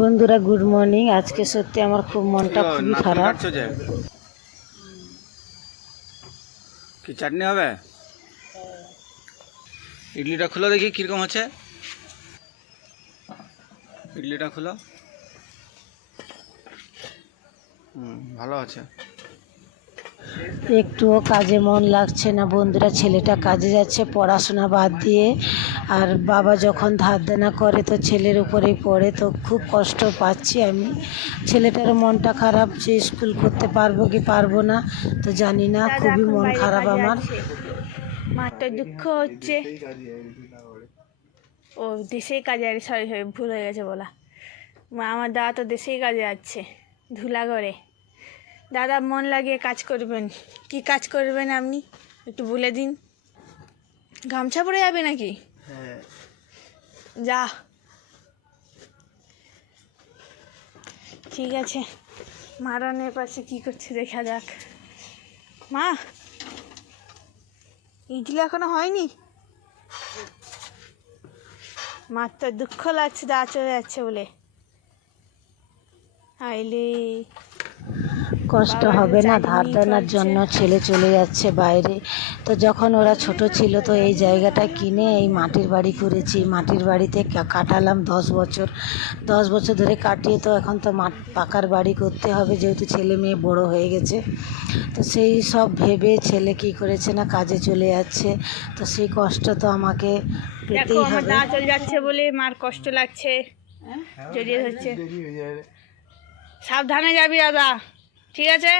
বন্ধুরা good morning. আজকে সত্যি আমার খুব মনটা খুবই খারাপ। কি চাটনি হবে? ইডলিটা খুলো দেখি কিরকম আছে। ইডলিটা খুলো। ভালো আছে। একটুও কাজে মন লাগছে না বন্ধুরা। ছেলেটা কাজে যাচ্ছে পড়াশোনা বাদ দিয়ে, আর বাবা যখন ধার দেনা করে তো ছেলের উপরেই পড়ে, তো খুব কষ্ট পাচ্ছি আমি। ছেলেটার মনটা খারাপ, যে স্কুল করতে পারবো কি পারবো না তো জানি না, খুবই মন খারাপ আমার। মারটা দুঃখ হচ্ছে। ও দেশেই কাজে আছে, সরি ভুল হয়ে গেছে বলা। আমার দাদা তো দেশেই কাজে যাচ্ছে, ধুলাগড়ে। দাদা মন লাগিয়ে কাজ করবেন। কি কাজ করবেন আপনি একটু বলে দিন। গামছা পরে যাবে নাকি? যা, ঠিক আছে। মারানের পাশে কি করছে দেখা যাক। মা, ইডলি এখনো হয়নি? মার তো দুঃখ লাগছে, দা চলে যাচ্ছে বলে। আইলে কষ্ট হবে না? ধার দেনার জন্য ছেলে চলে যাচ্ছে বাইরে। তো যখন ওরা ছোট ছিল তো এই জায়গাটা কিনে এই মাটির বাড়ি করেছি। মাটির বাড়িতে কাটালাম 10 বছর। 10 বছর ধরে কাটিয়ে তো এখন তো পাকার বাড়ি করতে হবে, যেহেতু ছেলে মেয়ে বড় হয়ে গেছে। তো সেই সব ভেবে ছেলে কি করেছে না কাজে চলে যাচ্ছে, তো সেই কষ্ট তো আমাকে পেতেই আমার হবে। দা চলে যাচ্ছে বলে মার কষ্ট লাগছে, জড়িয়ে ধরছে। সাবধানে যাবি দাদা, ঠিক আছে?